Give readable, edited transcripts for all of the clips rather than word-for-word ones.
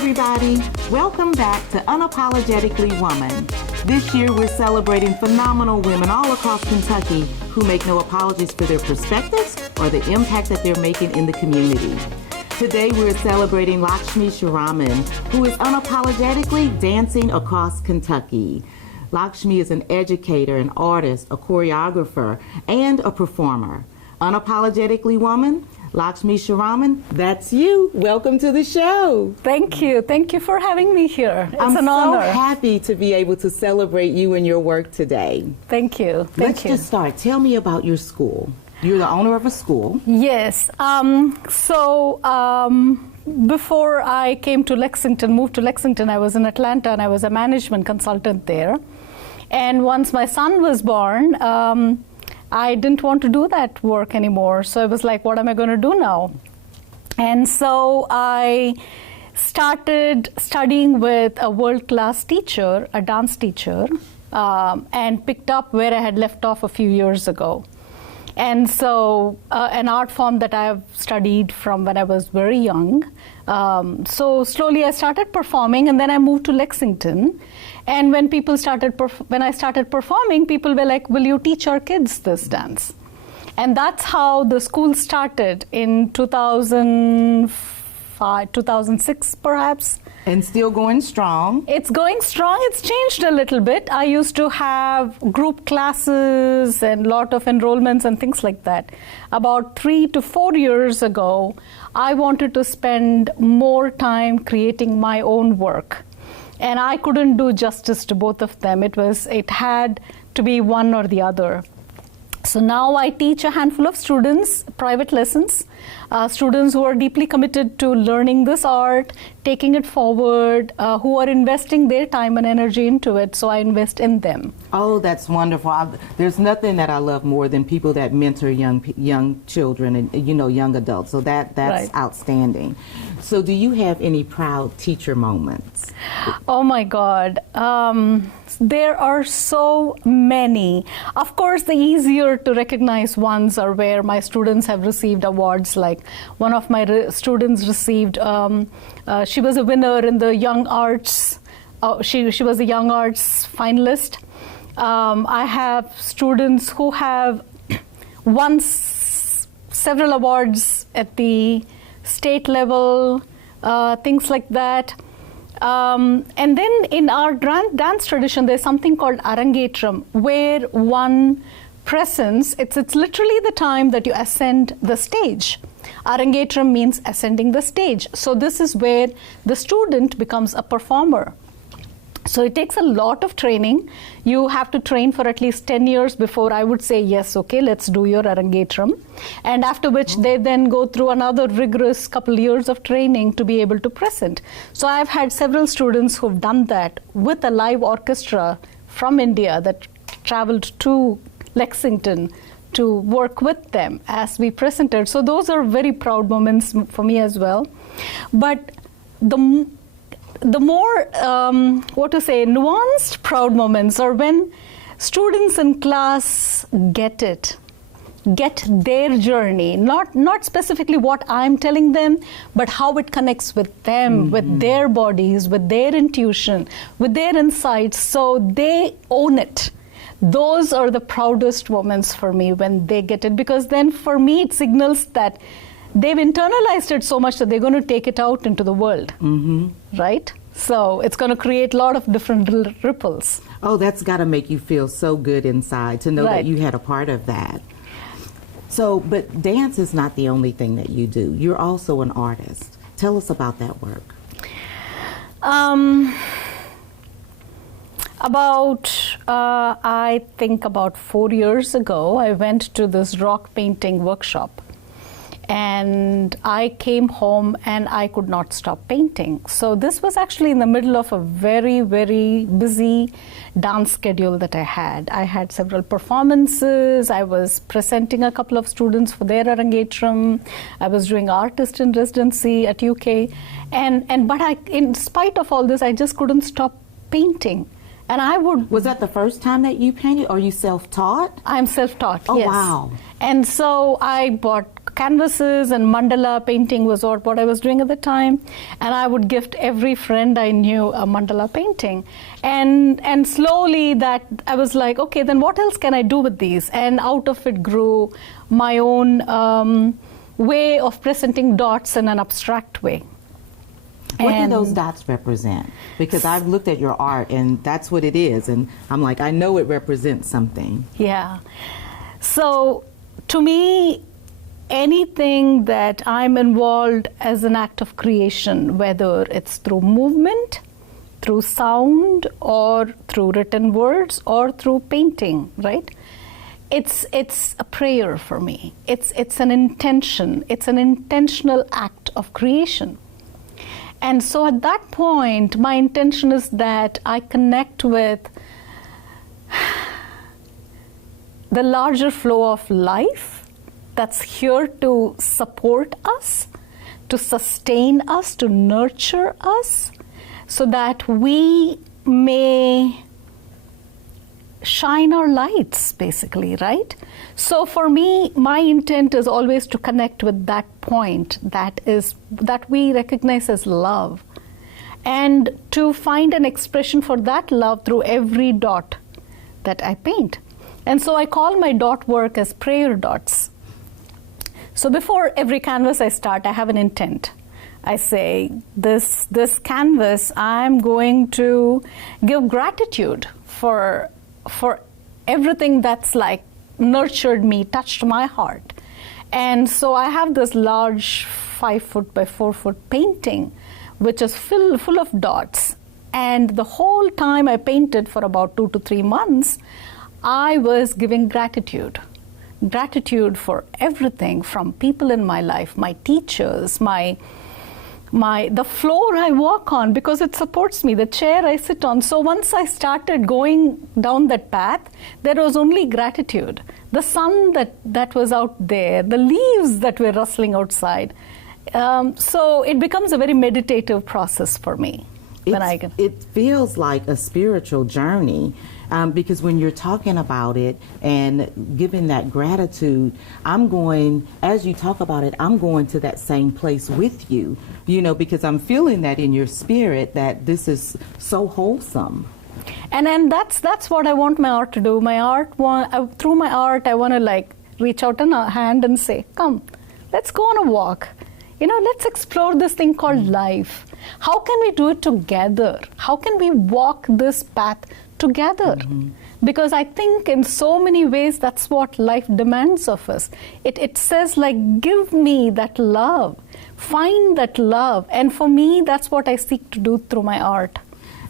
everybody. Welcome back to Unapologetically Woman. This year we're celebrating phenomenal women all across Kentucky who make no apologies for their perspectives or the impact that they're making in the community. Today we're celebrating Lakshmi Sriraman, who is unapologetically dancing across Kentucky. Lakshmi is an educator, an artist, a choreographer, and a performer. Unapologetically Woman, Lakshmi Sriraman, that's you. Welcome to the show. Thank you. Thank you for having me here. It's an honor. I'm so happy to be able to celebrate you and your work today. Thank you. Let's just start. Tell me about your school. You're the owner of a school. Yes. Before I came to Lexington, moved to Lexington, I was in Atlanta and I was a management consultant there. And once my son was born, I didn't want to do that work anymore. So I was like, what am I going to do now? And so I started studying with a world-class teacher, a dance teacher, and picked up where I had left off a few years ago. And so an art form that I have studied from when I was very young. So slowly I started performing, and then I moved to Lexington. And when people when I started performing, people were like, will you teach our kids this dance? And that's how the school started in 2005, 2006 perhaps. And still going strong. It's going strong. It's changed a little bit. I used to have group classes and a lot of enrollments and things like that. About 3 to 4 years ago, I wanted to spend more time creating my own work. And I couldn't do justice to both of them. It had to be one or the other. So now I teach a handful of students, private lessons, students who are deeply committed to learning this art, taking it forward, who are investing their time and energy into it, so I invest in them. Oh, that's wonderful. There's nothing that I love more than people that mentor young children and young adults. So that's right. Outstanding. So do you have any proud teacher moments? Oh my God. There are so many. Of course, the easier to recognize ones are where my students have received awards. Like one of my students received, she was a winner in the Young Arts. She was a Young Arts finalist. I have students who have won several awards at the state level, things like that. And then in our dance tradition, there's something called Arangetram, where one presents, it's literally the time that you ascend the stage. Arangetram means ascending the stage. So this is where the student becomes a performer. So it takes a lot of training. You have to train for at least 10 years before I would say, yes, okay, let's do your Arangetram. And after which they then go through another rigorous couple years of training to be able to present. So I've had several students who've done that with a live orchestra from India that traveled to Lexington to work with them as we presented. So those are very proud moments for me as well. But the more, nuanced proud moments are when students in class get their journey, not specifically what I'm telling them, but how it connects with them, with their bodies, with their intuition, with their insights, so they own it. Those are the proudest moments for me when they get it, because then for me it signals that they've internalized it so much that they're going to take it out into the world, right? So it's going to create a lot of different ripples. Oh, that's got to make you feel so good inside to know that you had a part of that. So, but dance is not the only thing that you do. You're also an artist. Tell us about that work. I think about 4 years ago, I went to this rock painting workshop. And I came home and I could not stop painting. So this was actually in the middle of a very, very busy dance schedule that I had. I had several performances. I was presenting a couple of students for their Arangetram. I was doing artist in residency at UK. But in spite of all this, I just couldn't stop painting. And I would... Was that the first time that you painted, or are you self-taught? I'm self-taught, oh, yes. Oh, wow. And so I bought canvases, and mandala painting was what I was doing at the time. And I would gift every friend I knew a mandala painting. And slowly that I was like, okay, then what else can I do with these? And out of it grew my own way of presenting dots in an abstract way. What do those dots represent? Because I've looked at your art and that's what it is. And I'm like, I know it represents something. Yeah. So to me, anything that I'm involved as an act of creation, whether it's through movement, through sound, or through written words, or through painting, right? It's a prayer for me. It's an intention. It's an intentional act of creation. And so at that point, my intention is that I connect with the larger flow of life that's here to support us, to sustain us, to nurture us, so that we may shine our lights, basically, right? So for me, my intent is always to connect with that point that we recognize as love, and to find an expression for that love through every dot that I paint. And so I call my dot work as prayer dots. So before every canvas I start, I have an intent. I say, this canvas, I'm going to give gratitude for everything that's like nurtured me, touched my heart. And so I have this large 5 foot by 4 foot painting, which is full of dots. And the whole time I painted for about 2 to 3 months, I was giving gratitude for everything, from people in my life, my teachers, the floor I walk on, because it supports me, the chair I sit on. So once I started going down that path, there was only gratitude. The sun that was out there, the leaves that were rustling outside. So it becomes a very meditative process for me. It feels like a spiritual journey, because when you're talking about it and giving that gratitude, as you talk about it, I'm going to that same place with you, because I'm feeling that in your spirit, that this is so wholesome. And that's what I want my art to do. Through my art, I want to reach out a hand and say, come, let's go on a walk. Let's explore this thing called life. How can we do it together? How can we walk this path together? Mm-hmm. Because I think in so many ways that's what life demands of us. It says, give me that love, find that love. And for me, that's what I seek to do through my art.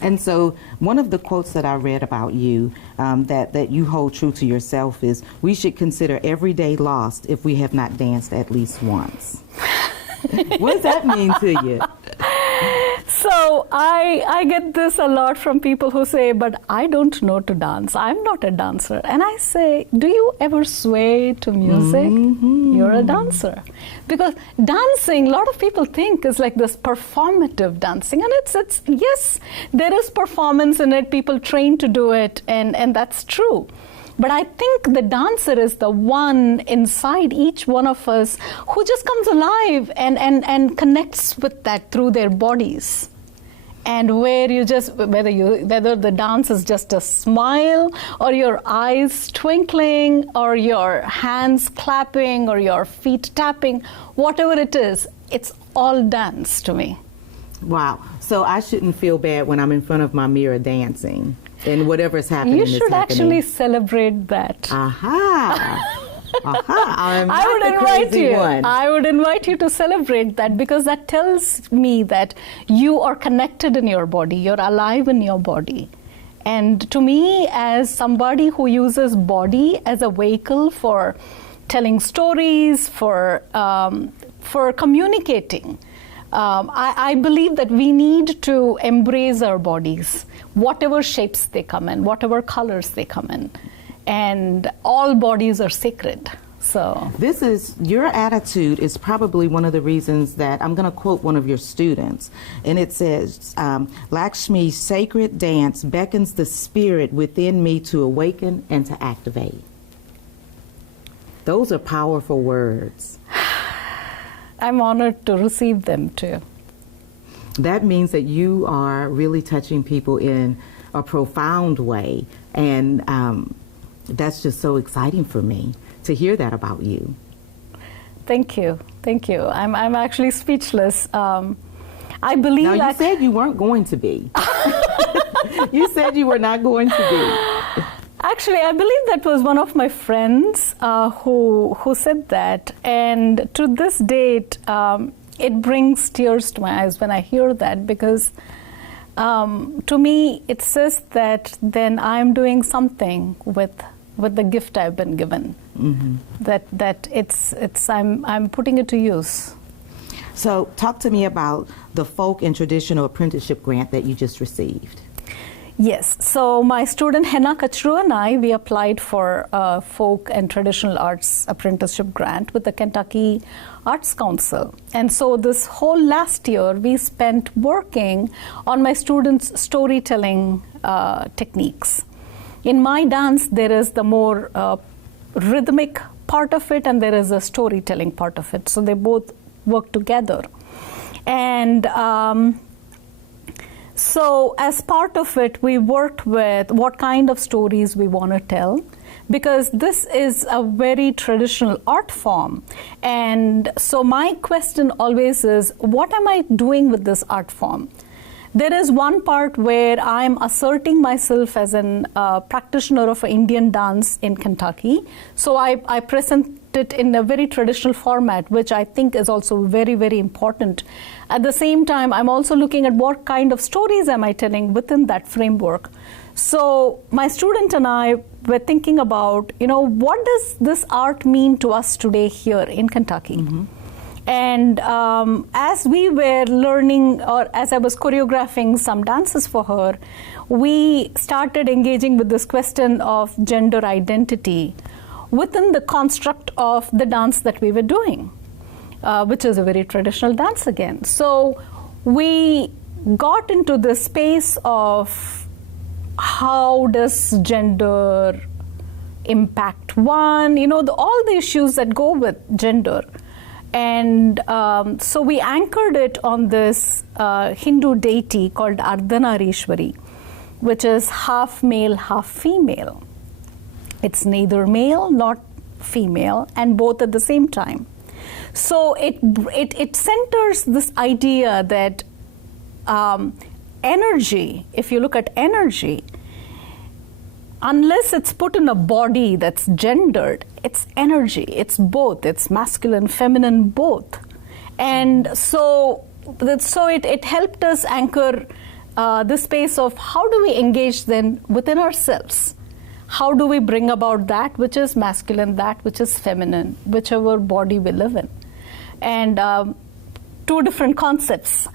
And so one of the quotes that I read about you that you hold true to yourself is, we should consider every day lost if we have not danced at least once. What does that mean to you? So I get this a lot from people who say, but I don't know to dance. I'm not a dancer. And I say, do you ever sway to music? Mm-hmm. You're a dancer. Because dancing, a lot of people think is like this performative dancing. And it's yes, there is performance in it. People train to do it. And that's true. But I think the dancer is the one inside each one of us who just comes alive and connects with that through their bodies. And where whether the dance is just a smile, or your eyes twinkling, or your hands clapping, or your feet tapping, whatever it is, it's all dance to me. Wow. So I shouldn't feel bad when I'm in front of my mirror dancing. And whatever's happening is happening. You should actually celebrate that. Aha. Aha. I'm I would invite you. One. I would invite you to celebrate that, because that tells me that you are connected in your body. You're alive in your body. And to me, as somebody who uses body as a vehicle for telling stories, for communicating, I believe that we need to embrace our bodies, whatever shapes they come in, whatever colors they come in. And all bodies are sacred. So your attitude is probably one of the reasons that I'm going to quote one of your students. And it says, Lakshmi's sacred dance beckons the spirit within me to awaken and to activate. Those are powerful words. I'm honored to receive them too. That means that you are really touching people in a profound way, and that's just so exciting for me to hear that about you. Thank you, thank you. I'm actually speechless. I believe now, you that said you weren't going to be. You said you were not going to be. Actually, I believe that was one of my friends who said that, and to this date, it brings tears to my eyes when I hear that, because to me it says that then I'm doing something with the gift I've been given. Mm-hmm. That I'm putting it to use. So, talk to me about the Folk and Traditional Apprenticeship grant that you just received. Yes, so my student Henna Kachru and I, we applied for a Folk and Traditional Arts Apprenticeship grant with the Kentucky Arts Council. And so this whole last year, we spent working on my students' storytelling techniques. In my dance, there is the more rhythmic part of it, and there is a storytelling part of it. So they both work together. And so as part of it, we worked with what kind of stories we want to tell, because this is a very traditional art form. And so my question always is, what am I doing with this art form? There is one part where I'm asserting myself as a practitioner of Indian dance in Kentucky. So I present it in a very traditional format, which I think is also very, very important. At the same time, I'm also looking at what kind of stories am I telling within that framework. So my student and I were thinking about, what does this art mean to us today here in Kentucky? Mm-hmm. And as we were learning, or as I was choreographing some dances for her, we started engaging with this question of gender identity within the construct of the dance that we were doing, which is a very traditional dance again. So we got into the space of how does gender impact one, all the issues that go with gender. And so we anchored it on this Hindu deity called Ardhanarishwari, which is half male, half female. It's neither male nor female, and both at the same time. So it centers this idea that energy, if you look at energy, unless it's put in a body that's gendered, it's energy. It's both. It's masculine, feminine, both. And so it helped us anchor the space of how do we engage then within ourselves? How do we bring about that which is masculine, that which is feminine, whichever body we live in? And two different concepts.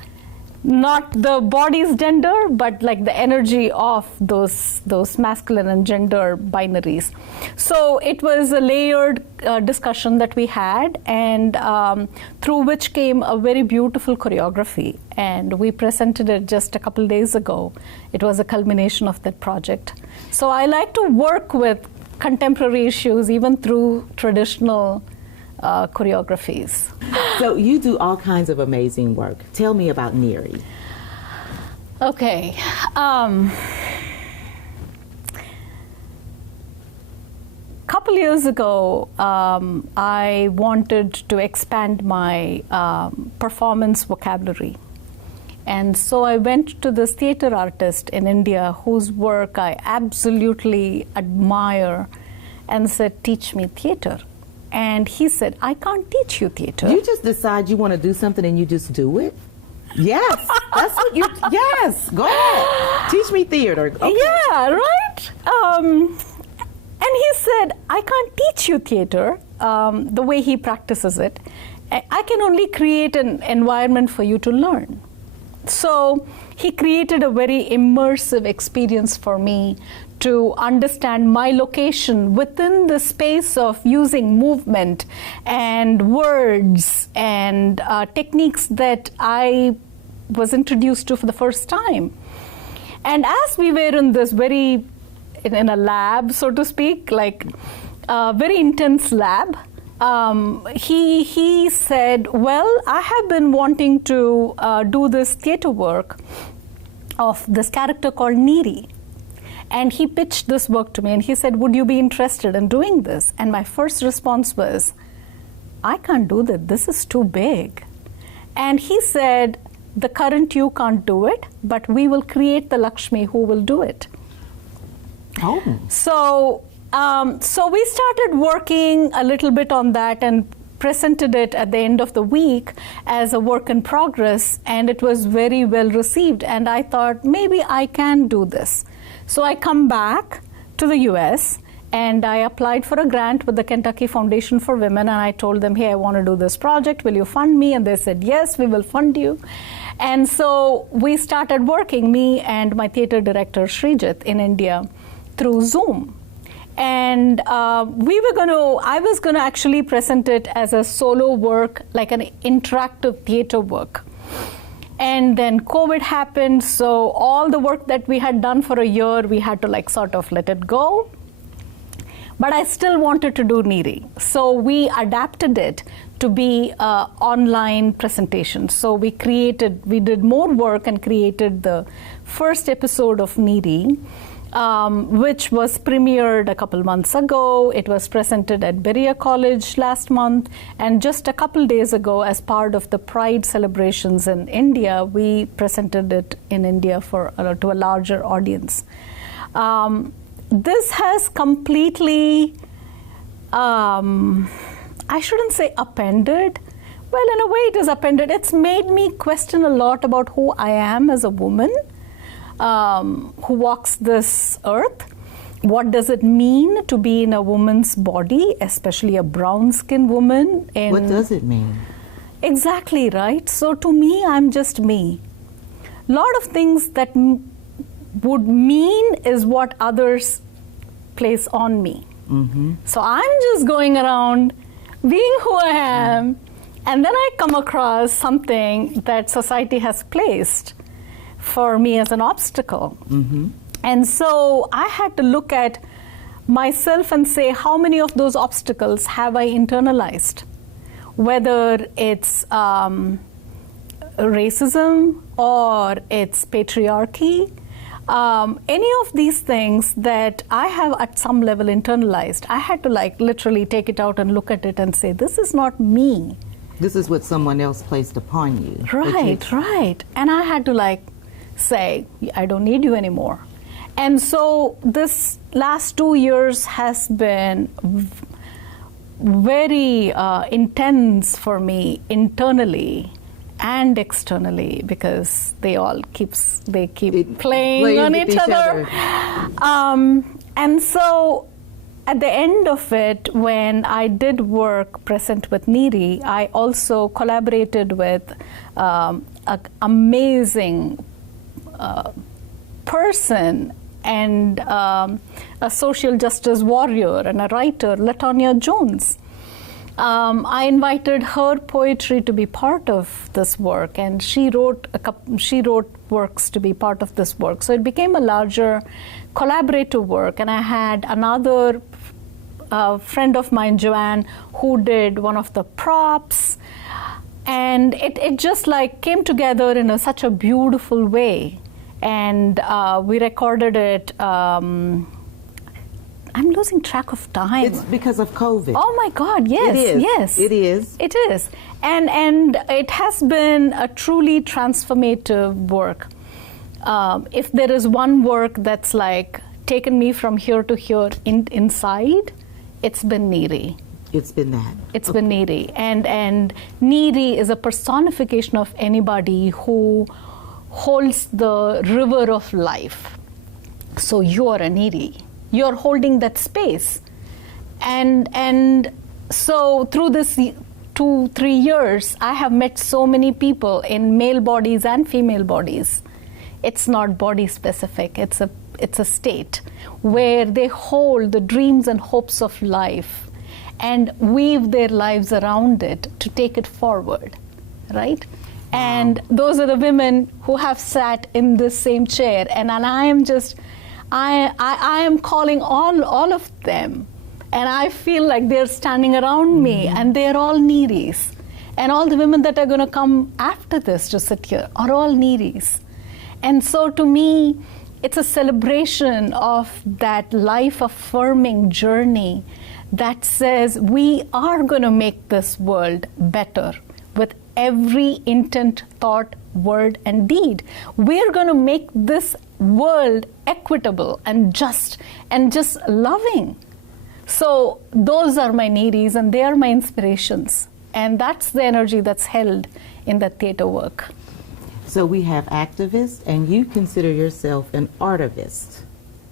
Not the body's gender, but like the energy of those masculine and gender binaries. So it was a layered discussion that we had, and through which came a very beautiful choreography. And we presented it just a couple days ago. It was a culmination of that project. So I like to work with contemporary issues even through traditional choreographies. So you do all kinds of amazing work. Tell me about Niri. Okay. Couple years ago, I wanted to expand my performance vocabulary. And so I went to this theater artist in India whose work I absolutely admire and said, teach me theater. And he said, I can't teach you theater. You just decide you want to do something and you just do it? Yes, that's what you, yes, go ahead. Teach me theater. Okay. Yeah, right? And he said, I can't teach you theater the way he practices it. I can only create an environment for you to learn. So he created a very immersive experience for me to understand my location within the space of using movement and words and techniques that I was introduced to for the first time. And as we were in this in a lab, so to speak, like a very intense lab, he said, well, I have been wanting to do this theater work of this character called Niri. And he pitched this work to me and he said, would you be interested in doing this? And my first response was, I can't do that. This is too big. And he said, the current you can't do it, but we will create the Lakshmi who will do it. Oh. So we started working a little bit on that and presented it at the end of the week as a work in progress, and it was very well received. And I thought, maybe I can do this. So I come back to the US and I applied for a grant with the Kentucky Foundation for Women, and I told them, hey, I want to do this project. Will you fund me? And they said, yes, we will fund you. And so we started working, me and my theater director, Srijit, in India, through Zoom. And I was going to actually present it as a solo work, like an interactive theater work. And then COVID happened, so all the work that we had done for a year, we had to sort of let it go. But I still wanted to do Niri. So we adapted it to be an online presentation. So we did more work and created the first episode of Niri, which was premiered a couple months ago. It was presented at Berea College last month, and just a couple days ago, as part of the Pride celebrations in India, we presented it in India to a larger audience. This has completely, I shouldn't say upended. Well, in a way it is upended. It's made me question a lot about who I am as a woman. Who walks this earth. What does it mean to be in a woman's body, especially a brown-skinned woman? What does it mean? Exactly, right? So to me, I'm just me. A lot of things that would mean is what others place on me. Mm-hmm. So I'm just going around being who I am, and then I come across something that society has placed for me as an obstacle. Mm-hmm. And so I had to look at myself and say, how many of those obstacles have I internalized? Whether it's racism or it's patriarchy, any of these things that I have at some level internalized, I had to literally take it out and look at it and say, this is not me. This is what someone else placed upon you. Right. And I had to say, I don't need you anymore. And so this last 2 years has been very intense for me internally and externally, because they keep playing on each other. And so at the end of it, when I did work present with Niri, I also collaborated with an amazing person and a social justice warrior and a writer, Latonya Jones. I invited her poetry to be part of this work, and she wrote works to be part of this work. So it became a larger collaborative work, and I had another friend of mine, Joanne, who did one of the props, and it just came together in such a beautiful way. And we recorded it. I'm losing track of time. It's because of COVID. Oh my God, yes, it is. Yes. It is. It is. And it has been a truly transformative work. If there is one work that's taken me from here to here inside, it's been Niri. It's been that. It's been Niri. And Niri is a personification of anybody who holds the river of life. So you're a Niri. You're holding that space. And so through this 2-3 years, I have met so many people in male bodies and female bodies. It's not body specific, it's a state where they hold the dreams and hopes of life and weave their lives around it to take it forward, right? And those are the women who have sat in this same chair, and I am calling all of them and I feel like they're standing around me, and they're all Niris. And all the women that are going to come after this to sit here are all Niris. And so to me, it's a celebration of that life-affirming journey that says we are going to make this world better with every intent, thought, word, and deed. We're going to make this world equitable and just loving. So those are my Niris, and they are my inspirations. And that's the energy that's held in the theater work. So we have activists, and you consider yourself an artivist.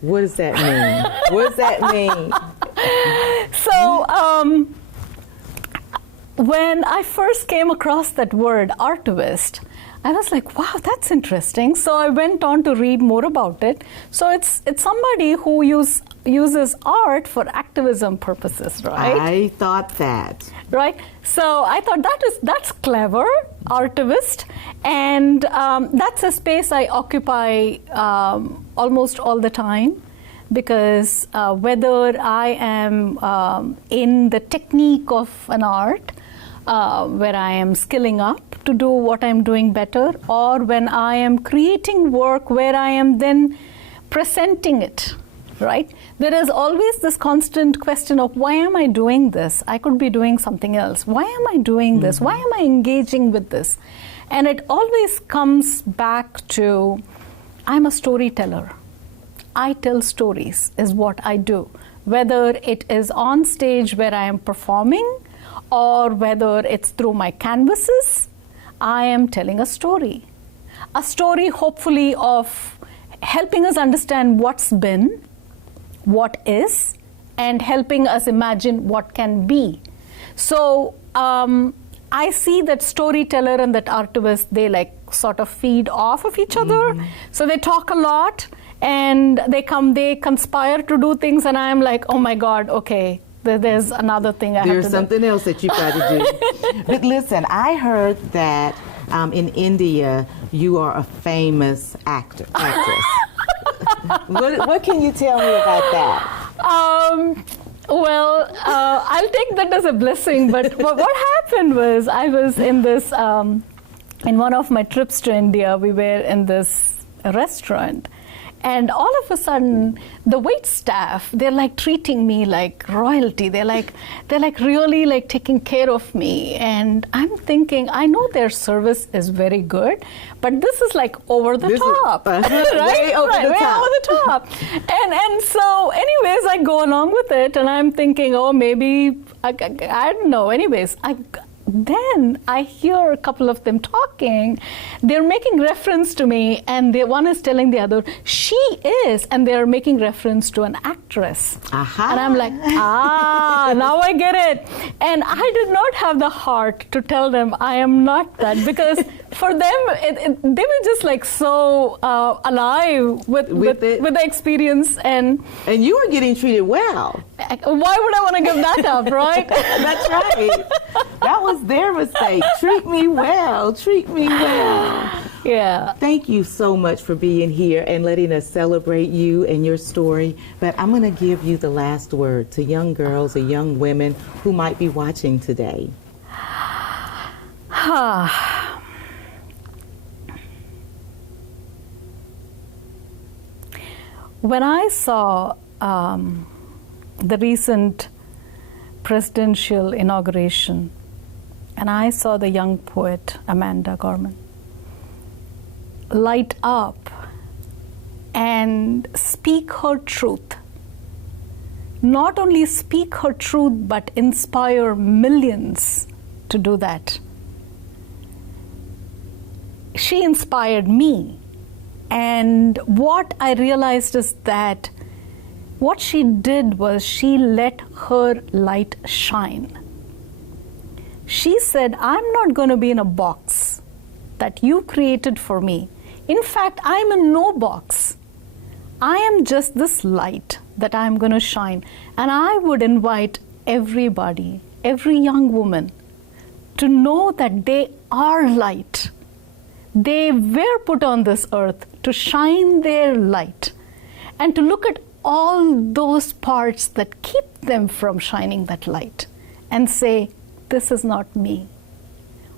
What does that mean? What does that mean? So when I first came across that word, artivist, I was like, wow, that's interesting. So I went on to read more about it. So it's somebody who uses art for activism purposes, right? I thought that. Right. So I thought that's clever, artivist, and that's a space I occupy almost all the time, because whether I am in the technique of an art, where I am skilling up to do what I'm doing better, or when I am creating work where I am then presenting it, right? There is always this constant question of, why am I doing this? I could be doing something else. Why am I doing this? Why am I engaging with this? And it always comes back to, I'm a storyteller. I tell stories is what I do, whether it is on stage where I am performing, or whether it's through my canvases. I am telling a story hopefully of helping us understand what's been, what is, and helping us imagine what can be. So I see that storyteller and that artivist, they like sort of feed off of each other. So they talk a lot, and they conspire to do things, and I'm like, oh my God, okay, there's another thing I have to do. There's something else that you've got to do. But listen, I heard that in India, you are a famous actress. What can you tell me about that? Well, I'll take that as a blessing, but what happened was, I was in this, in one of my trips to India, we were in this restaurant, and all of a sudden, the wait staff, they're like treating me like royalty. They're like really like taking care of me. And I'm thinking, I know their service is very good, but this is like over the top. Right? Way over the top. And so anyways, I go along with it, and I'm thinking, oh, maybe, I don't know. Anyways, then I hear a couple of them talking. They're making reference to me, and one is telling the other, she is, and they're making reference to an actress. Aha. And I'm like, now I get it. And I did not have the heart to tell them I am not that, because for them, they were just like so alive with the experience. And you were getting treated well. Why would I want to give that up, right? That's right. That was their mistake. Treat me well. Treat me well. Yeah. Thank you so much for being here and letting us celebrate you and your story. But I'm going to give you the last word to young girls or young women who might be watching today. When I saw the recent presidential inauguration, and I saw the young poet Amanda Gorman light up and speak her truth. Not only speak her truth, but inspire millions to do that. She inspired me. And what I realized is that what she did was she let her light shine. She said, I'm not going to be in a box that you created for me. In fact, I'm in no box. I am just this light that I'm going to shine. And I would invite everybody, every young woman, to know that they are light. They were put on this earth to shine their light and to look at all those parts that keep them from shining that light and say, this is not me.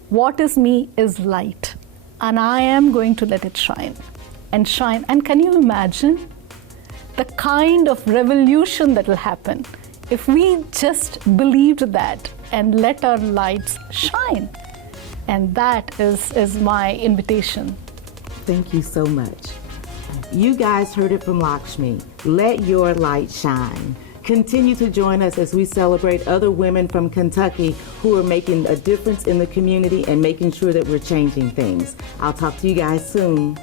What is me is light, and I am going to let it shine and shine. And can you imagine the kind of revolution that will happen if we just believed that and let our lights shine? And that is my invitation. Thank you so much. You guys heard it from Lakshmi. Let your light shine. Continue to join us as we celebrate other women from Kentucky who are making a difference in the community and making sure that we're changing things. I'll talk to you guys soon.